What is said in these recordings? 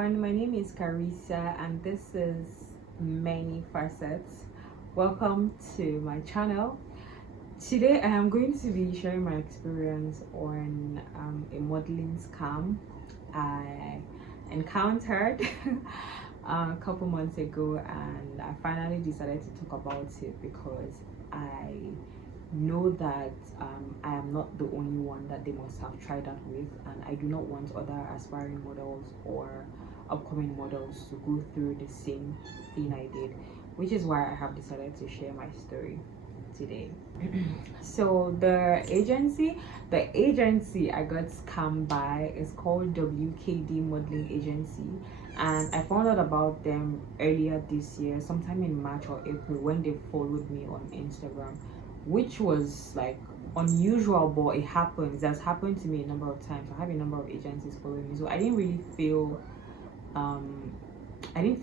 everyone, my name is Carissa and this is Many Facets. Welcome to my channel. Today I am going to be sharing my experience on a modeling scam I encountered a couple months ago, and I finally decided to talk about it because I know that I am not the only one that they must have tried that with, and I do not want other aspiring models or upcoming models to go through the same thing I did, which is why I have decided to share my story today. So the agency I got scammed by is called WKD Modeling Agency, and I found out about them earlier this year, sometime in March or April, when they followed me on Instagram, which was like unusual, but it happens. That's happened to me a number of times. I have a number of agencies following me, so I didn't really feel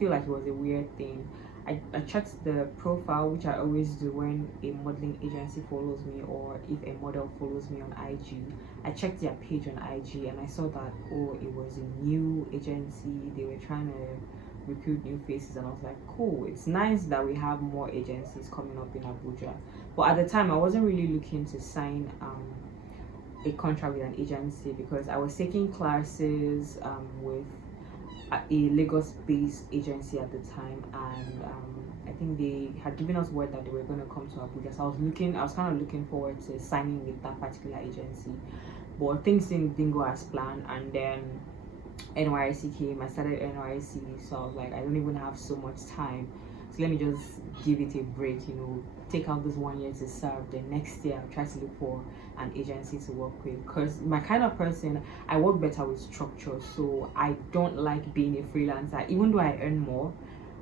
like it was a weird thing. I checked the profile, which I always do when a modeling agency follows me or if a model follows me on IG. I checked their page on IG and I saw that, oh, it was a new agency. They were trying to recruit new faces, and I was like, cool, it's nice that we have more agencies coming up in Abuja. But at the time I wasn't really looking to sign a contract with an agency because I was taking classes with a Lagos-based agency at the time, and I think they had given us word that they were going to come to Abuja. So I was kind of looking forward to signing with that particular agency, but things didn't go as planned. And then NYC came. I started NYC, so I was like, I don't even have so much time, so let me just give it a break, take out this 1 year to serve. The next year I'll try to look for an agency to work with, because my kind of person, I work better with structure. So I don't like being a freelancer, even though I earn more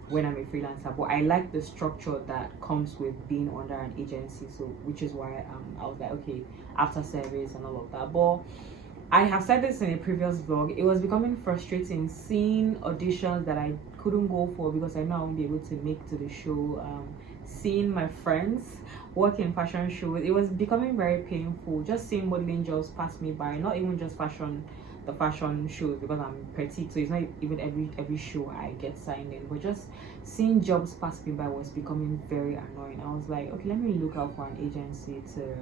when I'm a freelancer, but I like the structure that comes with being under an agency. So which is why I was like, okay, after service and all of that. But I have said this in a previous vlog, it was becoming frustrating seeing auditions that I couldn't go for because I know I won't be able to make to the show. Seeing my friends work in fashion shows, it was becoming very painful. Just seeing modeling jobs pass me by, not even just the fashion shows, because I'm petite, so it's not even every show I get signed in, but just seeing jobs pass me by was becoming very annoying. I was like, okay, let me look out for an agency to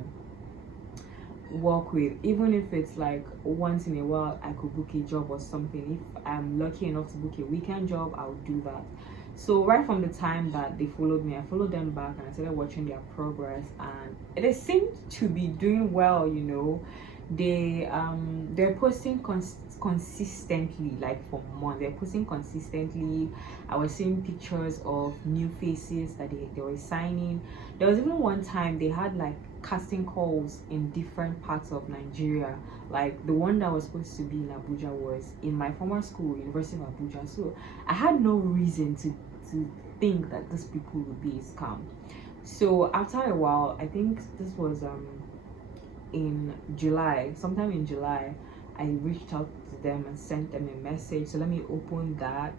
work with, even if it's like once in a while I could book a job or something. If I'm lucky enough to book a weekend job, I'll do that. So right from the time that they followed me, I followed them back and I started watching their progress, and they seemed to be doing well. They're posting consistently, like for months. They're posting consistently. I was seeing pictures of new faces that they were signing. There was even one time they had like casting calls in different parts of Nigeria. Like the one that was supposed to be in Abuja was in my former school, University of Abuja. So I had no reason to think that these people would be a scam. So after a while, I think this was in July, sometime in July, I reached out to them and sent them a message. So let me open that.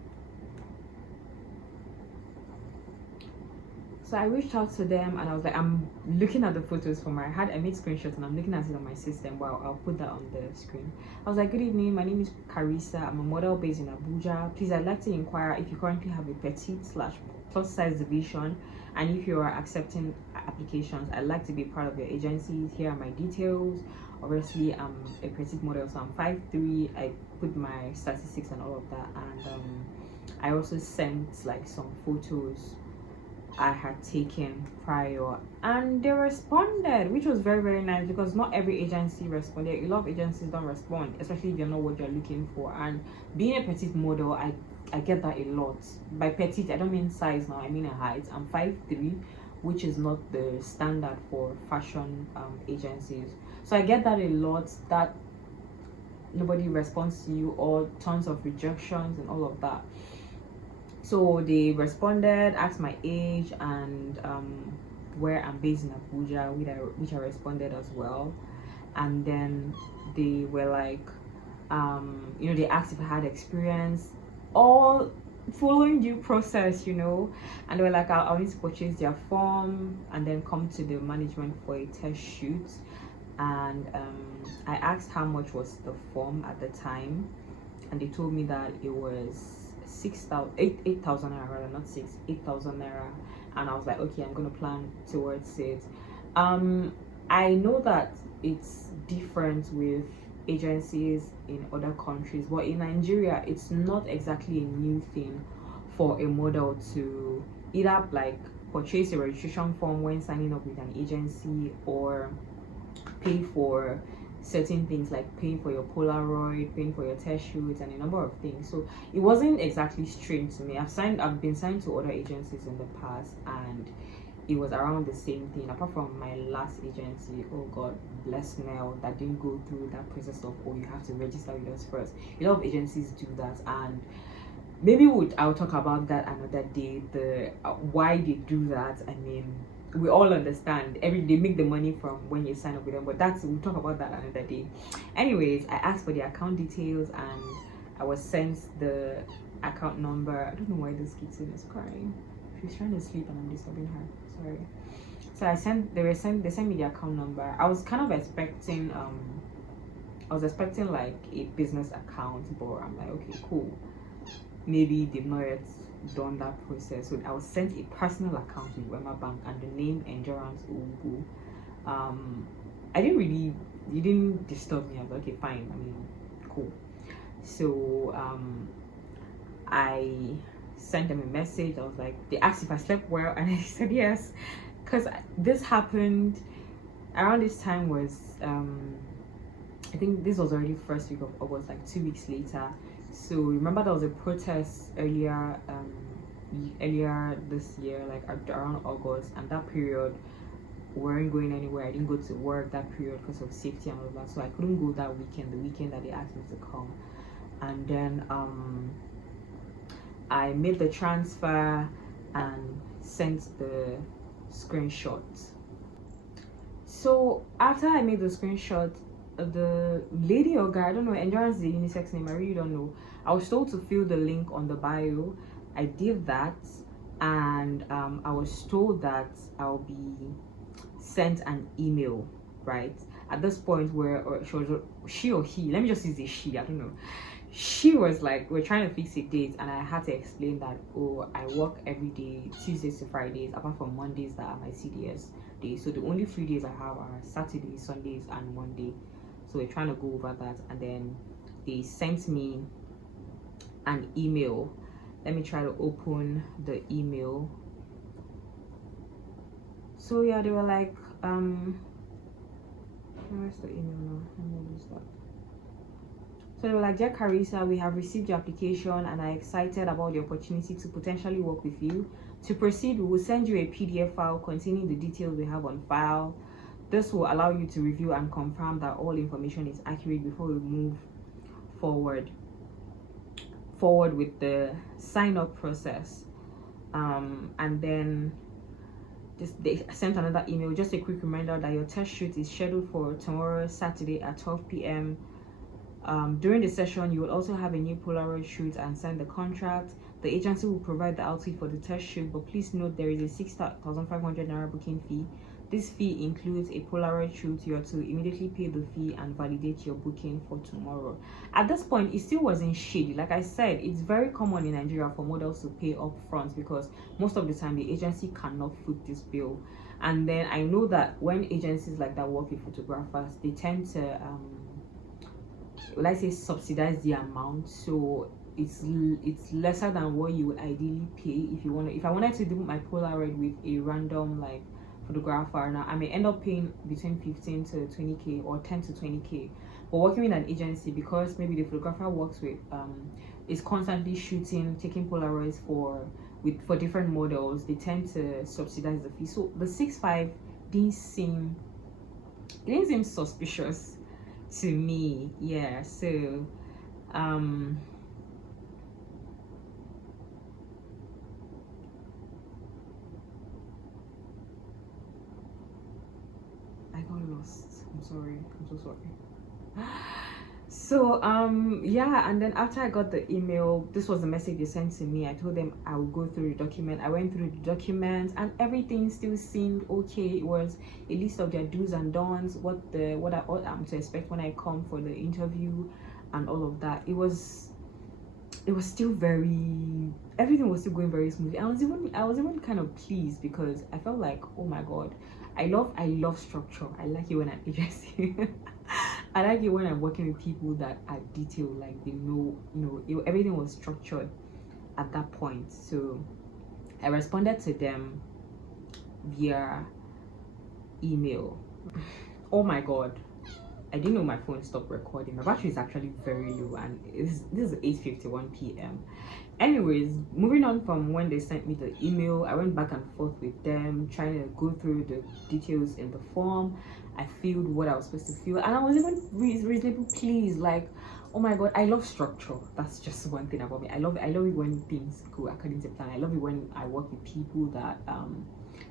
So I reached out to them and I was like, I'm looking at the photos I made screenshots and I'm looking at it on my system. Well, I'll put that on the screen. I was like, good evening, my name is Carissa. I'm a model based in Abuja. Please, I'd like to inquire if you currently have a petite/plus size division, and if you are accepting applications. I'd like to be part of your agency. Here are my details. Obviously, I'm a petite model, so I'm 5'3". I put my statistics and all of that, and I also sent like some photos I had taken prior, and they responded, which was very, very nice, because not every agency responded. A lot of agencies don't respond, especially if you're not what you're looking for. And being a petite model, I get that a lot. By petite, I don't mean size now, I mean a height. I'm 5'3", which is not the standard for fashion agencies. So I get that a lot, that nobody responds to you, or tons of rejections and all of that. So they responded, asked my age and where I'm based in Abuja, which I responded as well. And then they were like, they asked if I had experience, all following due process, and they were like, I'll need to purchase their form and then come to the management for a test shoot. And I asked how much was the form at the time, and they told me that it was 8,000 naira, rather, not 8,000 naira. And I was like, okay, I'm gonna plan towards it. I know that it's different with agencies in other countries, but in Nigeria it's not exactly a new thing for a model to either like purchase a registration form when signing up with an agency, or pay for certain things like paying for your Polaroid, paying for your test shoots, and a number of things. So it wasn't exactly strange to me. I've been signed to other agencies in the past, and it was around the same thing, apart from my last agency. Oh god bless Nell, that didn't go through that process of, oh, you have to register with us first. A lot of agencies do that, and maybe I'll talk about that another day, the why they do that. I mean, we all understand they make the money from when you sign up with them, but we'll talk about that another day. Anyways, I asked for the account details, and I was sent the account number. I don't know why this kitten is crying. She's trying to sleep and I'm disturbing her, sorry. So they sent me the account number. I was kind of expecting like a business account, but I'm like, okay, cool, maybe they've not yet done that process. So I was sent a personal account with Wema Bank and the name Endurance Ugu. You didn't disturb me. I was like, okay, fine. I mean, cool. So I sent them a message. I was like, they asked if I slept well, and I said yes, because this happened around this time was I think this was already first week of August, like 2 weeks later. So remember there was a protest earlier this year, like around August, and that period we weren't going anywhere. I didn't go to work that period because of safety and all that, so I couldn't go that weekend, the weekend that they asked me to come. And then I made the transfer and sent the screenshot. So after I made the screenshot, the lady or guy, I don't know, Endurance is a unisex name, I really don't know, I was told to fill the link on the bio. I did that, and I was told that I'll be sent an email, right? At this point where she or he, let me just use the she, I don't know, she was like, we're trying to fix a date, and I had to explain that, oh, I work every day, Tuesdays to Fridays, apart from Mondays that are my CDS days. So the only 3 days I have are Saturdays, Sundays, and Monday. So we're trying to go over that. And then they sent me an email. Let me try to open the email. So yeah, they were like, where's the email now? Let me use that. So they were like, dear Carissa, we have received your application and are excited about the opportunity to potentially work with you. To proceed, we will send you a PDF file containing the details we have on file. This will allow you to review and confirm that all information is accurate before we move forward with the sign-up process. And then they sent another email, just a quick reminder that your test shoot is scheduled for tomorrow, Saturday at 12 p.m. During the session, you will also have a new Polaroid shoot and sign the contract. The agency will provide the outfit for the test shoot, but please note there is a 6,500 naira booking fee. This fee includes a Polaroid shoot. You are to immediately pay the fee and validate your booking for tomorrow. At this point, it still wasn't shady. Like I said, it's very common in Nigeria for models to pay up front because most of the time the agency cannot foot this bill. And then I know that when agencies like that work with photographers, they tend to subsidize the amount, so it's lesser than what you would ideally pay if I wanted to do my Polaroid with a random like photographer. Now I may end up paying between 15 to 20k or 10 to 20k, but working with an agency, because maybe the photographer works with is constantly shooting, taking Polaroids for different models, they tend to subsidize the fee. So the 6.5 didn't seem suspicious to me. Yeah, so I got lost. I'm sorry. I'm so sorry. So yeah, and then after I got the email, this was the message they sent to me. I told them I would go through the document. I went through the document and everything still seemed okay. It was a list of their do's and don'ts, what I'm to expect when I come for the interview and all of that. It was it was still very, everything was still going very smoothly. I was even kind of pleased because I felt like, oh my god, I love structure. I like it when I'm agency. I like it when I'm working with people that are detailed, like they know, everything was structured at that point. So I responded to them via email. Oh my god, I didn't know my phone stopped recording. My battery is actually very low, and this is 8:51 p.m. Anyways, moving on from when they sent me the email, I went back and forth with them, trying to go through the details in the form. I filled what I was supposed to fill, and I was even reasonably pleased. Like, oh my god, I love structure. That's just one thing about me. I love it when things go according to plan. I love it when I work with people that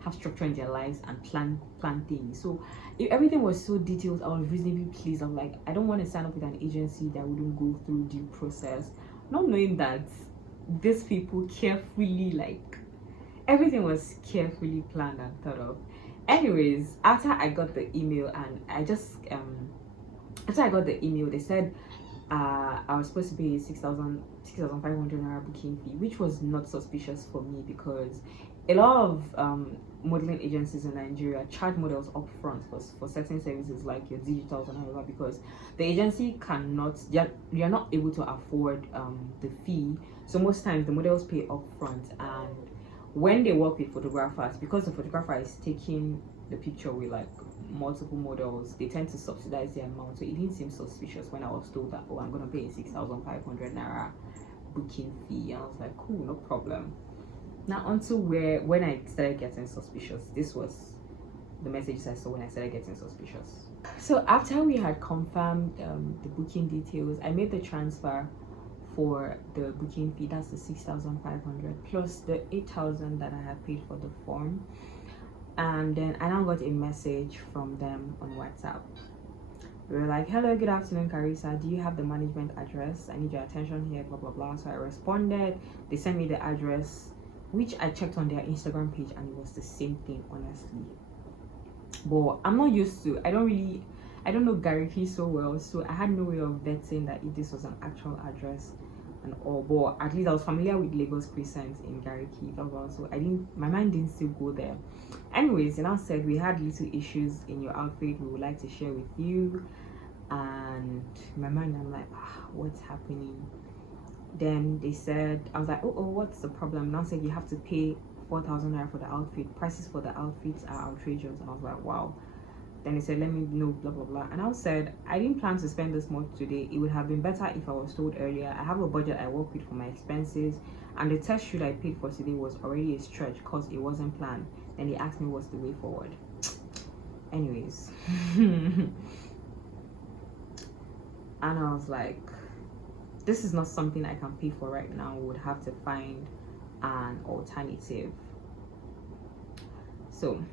have structure in their lives and plan things. So if everything was so detailed, I was reasonably pleased. I'm like, I don't want to sign up with an agency that wouldn't go through due process, not knowing that these people carefully, like, everything was carefully planned and thought of. Anyways, after I got the email, and after I got the email, they said I was supposed to pay 6,500 naira booking fee, which was not suspicious for me because a lot of modeling agencies in Nigeria charge models upfront for certain services like your digitals and all that, because the agency cannot, you're not able to afford the fee. So most times the models pay upfront, and when they work with photographers, because the photographer is taking the picture with like multiple models, they tend to subsidize the amount. So it didn't seem suspicious when I was told that, oh, I'm gonna pay 6,500 naira booking fee. And I was like, cool, no problem. Now until when I started getting suspicious, this was the messages I saw when I started getting suspicious. So after we had confirmed the booking details, I made the transfer for the booking fee. That's the 6,500 plus the 8,000 that I had paid for the form. And then I now got a message from them on WhatsApp. They were like, hello, good afternoon, Carissa, do you have the management address? I need your attention here, blah blah blah. So I responded. They sent me the address, which I checked on their Instagram page, and it was the same thing, honestly. But I'm not used to, I don't know Gariki so well, so I had no way of vetting that if this was an actual address and all. But at least I was familiar with Lagos Crescent in Gariki, blah blah. So my mind didn't still go there. Anyways, they now said, we had little issues in your outfit we would like to share with you. And in my mind, I'm like, what's happening? Then they said, I was like, oh, what's the problem? Now said you have to pay 4,000 naira for the outfit. Prices for the outfits are outrageous. And I was like, wow. Then they said, let me know, blah blah blah. And I said, I didn't plan to spend this much today. It would have been better if I was told earlier. I have a budget I work with for my expenses, and the test shoot I paid for today was already a stretch because it wasn't planned. Then they asked me what's the way forward. Anyways. And I was like, this is not something I can pay for right now. We would have to find an alternative. So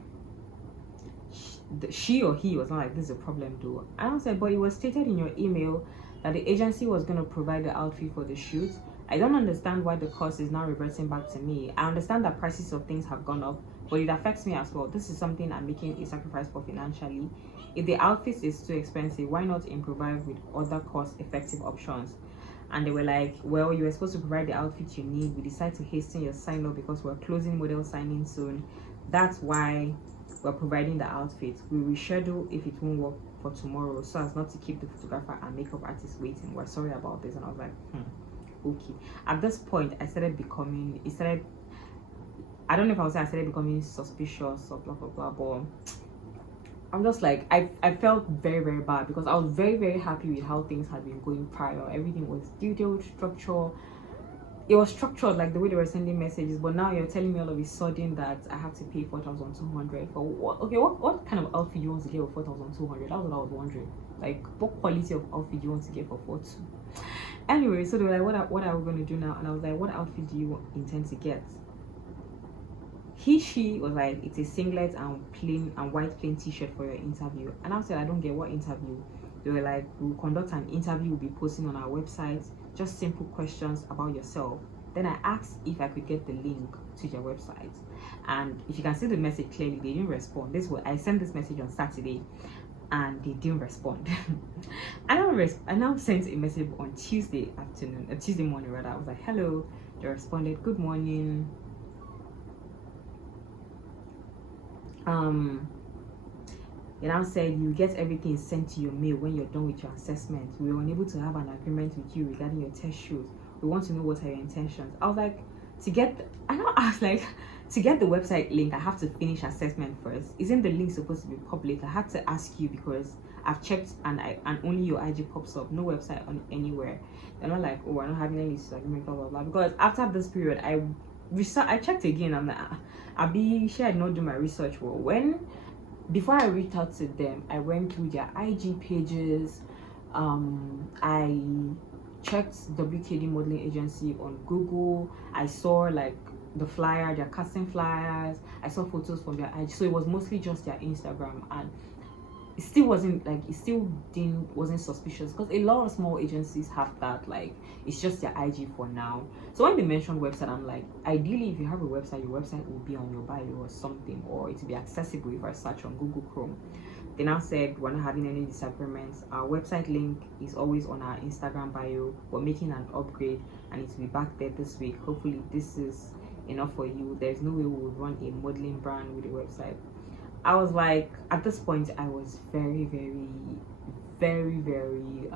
she or he was not like, this is a problem though. And I said, but it was stated in your email that the agency was going to provide the outfit for the shoot. I don't understand why the cost is now reverting back to me. I understand that prices of things have gone up, but it affects me as well. This is something I'm making a sacrifice for financially. If the outfit is too expensive, why not improvise with other cost-effective options? And they were like, well, you were supposed to provide the outfit you need. We decided to hasten your sign up because we're closing model signing soon. That's why we're providing the outfit. We reschedule if it won't work for tomorrow, so as not to keep the photographer and makeup artist waiting. We're sorry about this. And I was like, okay. At this point, I don't know if I would say I started becoming suspicious or blah blah blah, but I'm just like, I felt very very bad because I was very very happy with how things had been going prior. Everything was detailed, structured. It was structured like the way they were sending messages, but now you're telling me all of a sudden that I have to pay 4,200 for what? Okay, what kind of outfit do you want to get for 4,200? That's what I was wondering. Like, what quality of outfit do you want to get for 4,200? Anyway, so they were like, what are we going to do now? And I was like, what outfit do you intend to get? She was like, it's a singlet and white plain t-shirt for your interview. And I said, I don't get what interview. They were like, we'll conduct an interview, we'll be posting on our website, just simple questions about yourself. Then I asked if I could get the link to your website, and if you can see the message clearly, they didn't respond. I sent this message on Saturday. and they didn't respond. I now sent a message on Tuesday afternoon, Tuesday morning rather. I was like, hello. They responded, good morning. They now said, you get everything sent to your mail when you're done with your assessment. We were unable to have an agreement with you regarding your test shoot. We want to know what are your intentions. I was like, to get the website link, I have to finish assessment first. Isn't the link supposed to be public? I had to ask you because I've checked and only your IG pops up, no website on anywhere. They're not like, oh, we're not having any disagreement, blah blah blah. Because after this period, I checked again. I'm like, I had not do my research well. Before I reached out to them, I went through their IG pages. I checked WKD Modeling Agency on Google. I saw like the flyer, their casting flyers. I saw photos from their IG. So it was mostly just their Instagram, and it still wasn't suspicious because a lot of small agencies have that, like it's just their IG for now. So when they mentioned website, I'm like, ideally if you have a website, your website will be on your bio or something, or it will be accessible if I search on Google Chrome. They now said, we're not having any disagreements. Our website link is always on our Instagram bio. We're making an upgrade and it will be back there this week. Hopefully this is enough for you. There's no way we would run a modeling brand with a website. I was like, at this point, I was very, very, very, very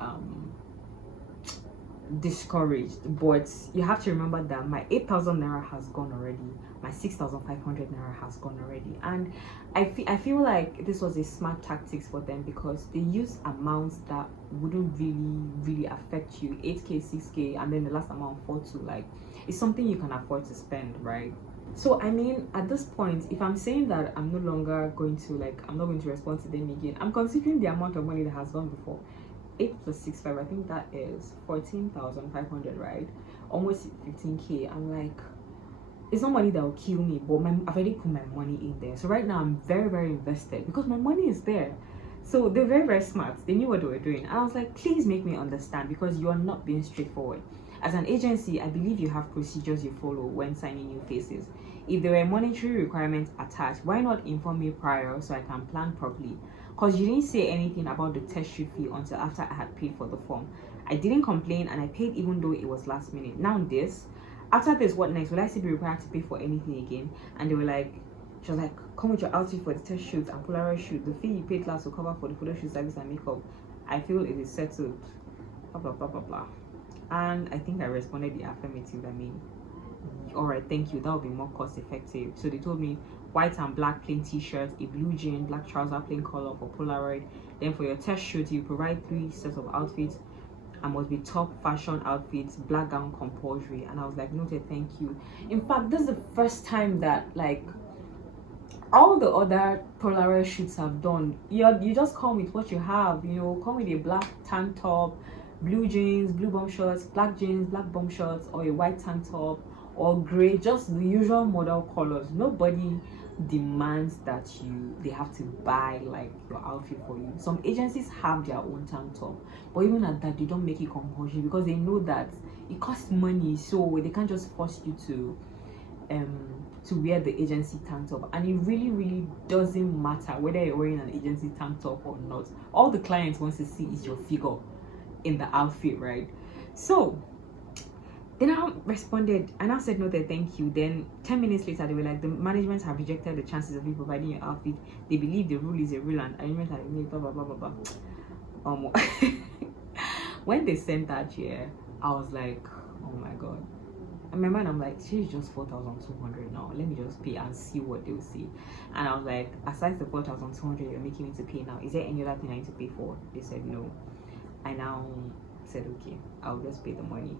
discouraged. But you have to remember that my 8,000 naira has gone already. My 6,500 naira has gone already. And I feel like this was a smart tactics for them because they use amounts that wouldn't really affect you. 8K, 6K, and then the last amount 4 to, like, it's something you can afford to spend, right? So I mean, at this point, if I'm saying that I'm no longer going to, like, I'm not going to respond to them again, I'm considering the amount of money that has gone before. 8 plus 6.5, I think that is 14,500, right? Almost 15K. I'm like, it's not money that will kill me, but I've already put my money in there. So right now I'm very, very invested because my money is there. So they're very, very smart. They knew what they were doing. And I was like, please make me understand because you are not being straightforward. As an agency, I believe you have procedures you follow when signing new faces. If there were monetary requirements attached, why not inform me prior so I can plan properly? Because you didn't say anything about the test shoot fee until after I had paid for the form. I didn't complain and I paid even though it was last minute. Now after this, what next? Will I still be required to pay for anything again? And they were like, she was like, come with your outfit for the test shoot and Polaroid shoot. The fee you paid last will cover for the photo shoot service and makeup. I feel it is settled. Blah, blah, blah, blah, blah. And I think I responded the affirmative. I mean, all right, thank you, that would be more cost effective. So they told me white and black plain t-shirt, a blue jean, black trouser, plain color for Polaroid. Then for your test shoot, you provide 3 sets of outfits and must be top fashion outfits, black gown compulsory. And I was like, noted, thank you. In fact, this is the first time that, like, all the other Polaroid shoots I've done, you just come with what you have, you know, come with a black tank top, blue jeans, blue bomb shorts, black jeans, black bomb shorts, or a white tank top, or gray, just the usual model colors. Nobody demands that they have to buy like your outfit for you. Some agencies have their own tank top, but even at that, they don't make it compulsory because they know that it costs money, so they can't just force you to wear the agency tank top. And it really doesn't matter whether you're wearing an agency tank top or not. All the clients wants to see is your figure in the outfit, right? So then I responded and I said noted, thank you. Then 10 minutes later, they were like, the management have rejected the chances of you providing your outfit. They believe the rule is a rule and arrangement have been made, blah blah blah blah blah. When they sent that here, I was like, oh my god. In my mind, I'm like, she's just 4,200 now. Let me just pay and see what they'll see. And I was like, aside the 4,200 you're making me to pay now, is there any other thing I need to pay for? They said no. I now said, okay, I'll just pay the money.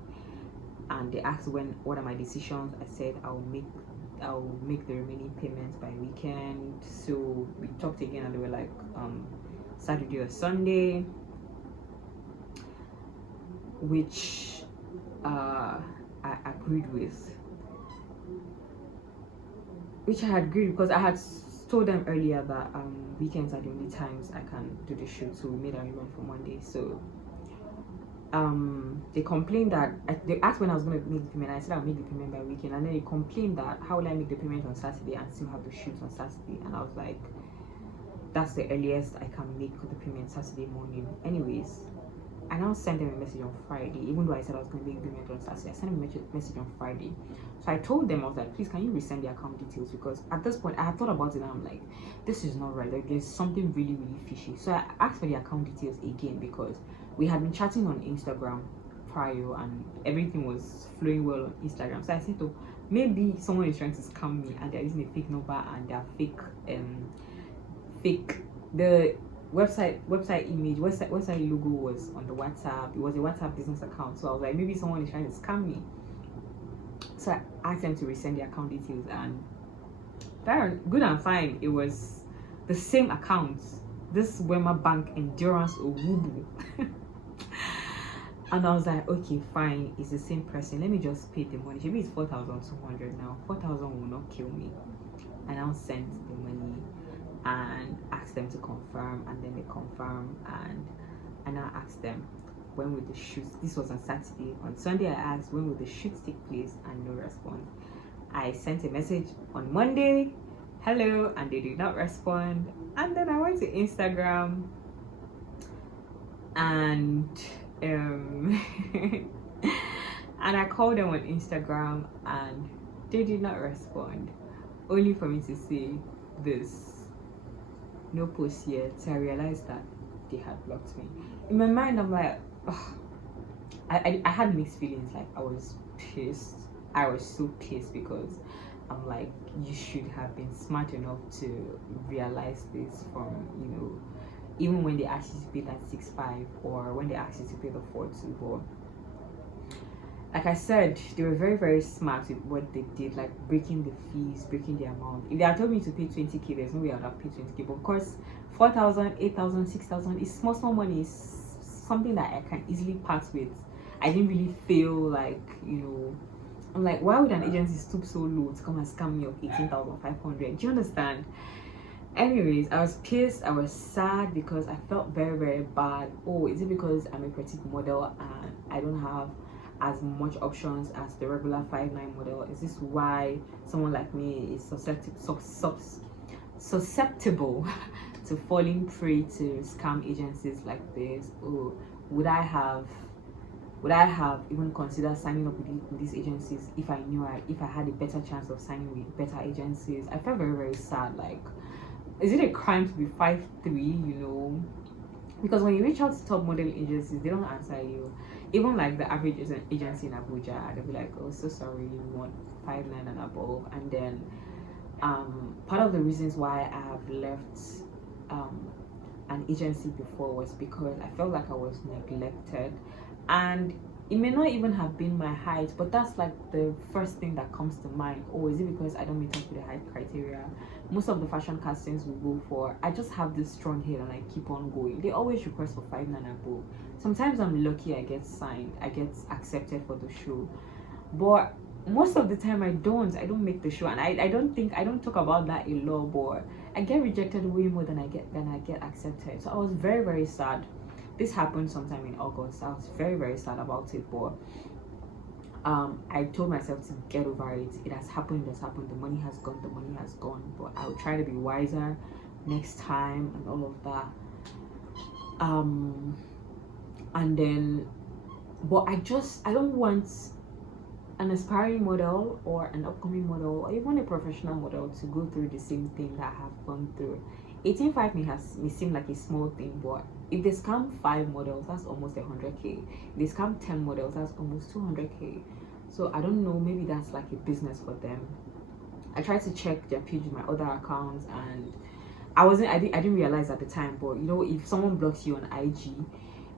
And they asked what are my decisions. I said I'll make the remaining payments by weekend. So we talked again and they were like, Saturday or Sunday, which I agreed with, which I had agreed because I had told them earlier that weekends are the only times I can do the shoot. So we made an agreement for Monday. So they complained that they asked when I was going to make the payment. I said I'll make the payment by weekend, and then they complained that how will I make the payment on Saturday and still have the shoot on Saturday. And I was like, that's the earliest I can make the payment Saturday morning. Anyways, I now sent them a message on Friday, even though I said I was going to make payment on Saturday. I sent them a message on Friday. So I told them, I was like, please, can you resend the account details? Because at this point, I had thought about it and I'm like, this is not right. Like, there's something really, really fishy. So I asked for the account details again because we had been chatting on Instagram prior and everything was flowing well on Instagram. So I said, oh, maybe someone is trying to scam me and they're using a fake number and they're fake the website image, website logo was on the WhatsApp. It was a WhatsApp business account. So I was like, maybe someone is trying to scam me. So I asked them to resend the account details and fair, good and fine. It was the same account. This Wema Bank Endurance Owubu. And I was like, okay, fine, it's the same person. Let me just pay the money. Maybe it's 4,200 now. 4,000 will not kill me. And I'll send the money and ask them to confirm, and then they confirm, and I now asked them when will the shoot. This was on Saturday. On Sunday I asked when will the shoot take place, and no response. I sent a message on Monday, hello, and they did not respond. And then I went to Instagram and and I called them on Instagram and they did not respond, only for me to say this, no post yet. So I realized that they had blocked me. In my mind I'm like, oh, I had mixed feelings. Like, I was pissed. I was so pissed because I'm like, you should have been smart enough to realize this from, you know, even when they asked you to pay that 6.5 or when they asked you to pay the 4.2. But like I said, they were very, very smart with what they did, like breaking the fees, breaking the amount. If they had told me to pay 20k, there's no way I'd have paid 20k. But of course, 4,000, 8,000, 6,000 is small money. It's something that I can easily part with. I didn't really feel like, you know, I'm like, why would an agency stoop so low to come and scam me of 18,500? Do you understand? Anyways, I was pissed. I was sad because I felt very, very bad. Oh, is it because I'm a petite model and I don't have as much options as the regular 5'9" model? Is this why someone like me is susceptible to falling prey to scam agencies like this? Oh, would I have even considered signing up with these agencies if I knew if I had a better chance of signing with better agencies? I felt very, very sad. Like, is it a crime to be 5'3", you know? Because when you reach out to top model agencies, they don't answer you. Even like the average agency in Abuja, they'll be like, oh, so sorry, you want 5'9" and above. And then part of the reasons why I have left an agency before was because I felt like I was neglected. And it may not even have been my height, but that's like the first thing that comes to mind. Oh, is it because I don't meet up with the height criteria? Most of the fashion castings we go for, I just have this strong head and I keep on going. They always request for 5'9" and above. Sometimes I'm lucky, I get signed, I get accepted for the show, but most of the time I don't make the show. And I don't talk about that a lot, but I get rejected way more than I get accepted. So I was very, very sad. This happened sometime in August. I was very, very sad about it, but I told myself to get over it. It has happened. The money has gone, but I'll try to be wiser next time and all of that. And then, but I don't want an aspiring model or an upcoming model or even a professional model to go through the same thing that I have gone through. 18.5 may seem like a small thing, but if they scam 5 models, that's almost 100k. If they scam 10 models, that's almost 200k. So I don't know, maybe that's like a business for them. I tried to check their page with my other accounts and I didn't realize at the time, but you know, if someone blocks you on IG,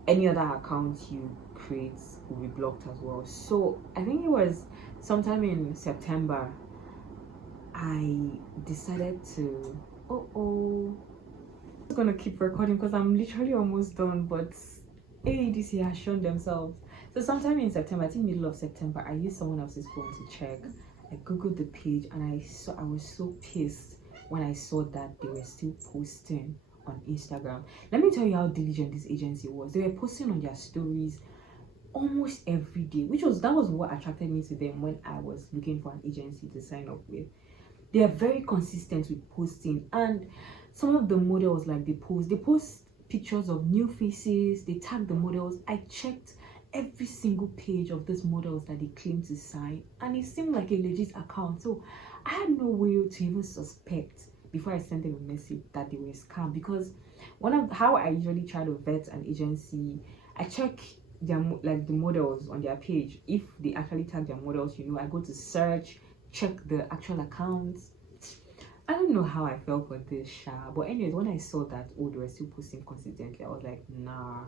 any other account you create will be blocked as well. So I think it was sometime in September I decided to I'm gonna keep recording because I'm literally almost done, but AEDC has shown themselves. So sometime in September, I think middle of September, I used someone else's phone to check. I googled the page and I was so pissed when I saw that they were still posting on Instagram. Let me tell you how diligent this agency was. They were posting on their stories almost every day, that was what attracted me to them when I was looking for an agency to sign up with. They are very consistent with posting, and some of the models, like they post pictures of new faces, they tag the models. I checked every single page of these models that they claim to sign, and it seemed like a legit account. So I had no way to even suspect before I sent them a message that they were scam. Because one of how I usually try to vet an agency, I check their like the models on their page. If they actually tag their models, I go to search, check the actual accounts. I don't know how I felt for this, but anyways, when I saw that, oh, they were still posting consistently, I was like, nah,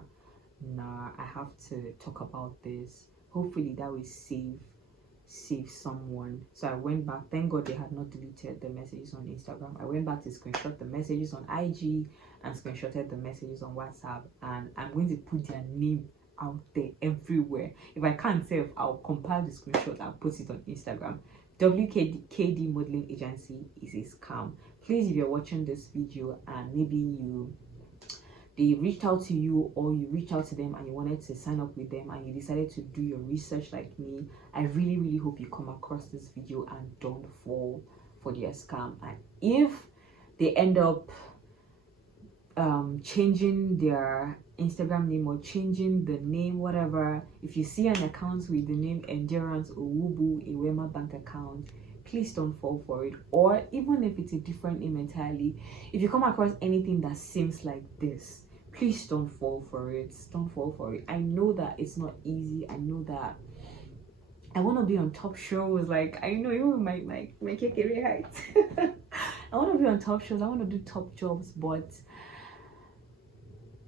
I have to talk about this. Hopefully that will save someone. So I went back. Thank God they had not deleted the messages on Instagram. I went back to screenshot the messages on IG and screenshotted the messages on WhatsApp, and I'm going to put their name out there everywhere. If I can't save, I'll compile the screenshot and post it on Instagram. WKD Modeling Agency is a scam. Please, if you're watching this video and maybe they reached out to you, or you reached out to them and you wanted to sign up with them and you decided to do your research like me, I really hope you come across this video and don't fall for their scam. And if they end up changing their Instagram name or changing the name, whatever, if you see an account with the name Endurance Owubu, a Wema bank account, please don't fall for it. Or even if it's a different name entirely, if you come across anything that seems like this, please don't fall for it. Don't fall for it. I know that it's not easy. I know that I want to be on top shows. Like, I know even my KKV height. I want to be on top shows. I want to do top jobs, but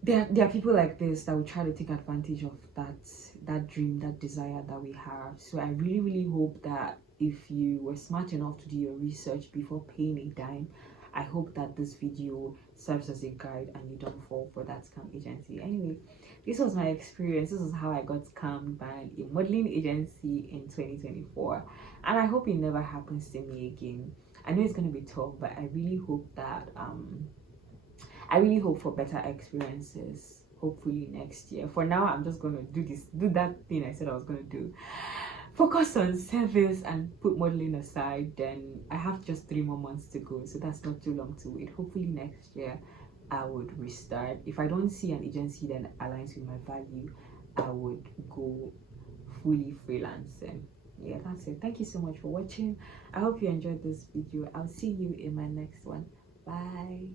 there are people like this that will try to take advantage of that dream, that desire that we have. So I really hope that if you were smart enough to do your research before paying a dime, I hope that this video serves as a guide and you don't fall for that scam agency. Anyway, this was my experience. This is how I got scammed by a modeling agency in 2024, and I hope it never happens to me again. I know it's going to be tough, but I really hope that I really hope for better experiences, hopefully next year. For now, I'm just going to do that thing I said I was going to do. Focus on service and put modeling aside. Then I have just 3 more months to go, so that's not too long to wait. Hopefully next year I would restart. If I don't see an agency that aligns with my value, I would go fully freelancing. Yeah, that's it. Thank you so much for watching. I hope you enjoyed this video. I'll see you in my next one. Bye.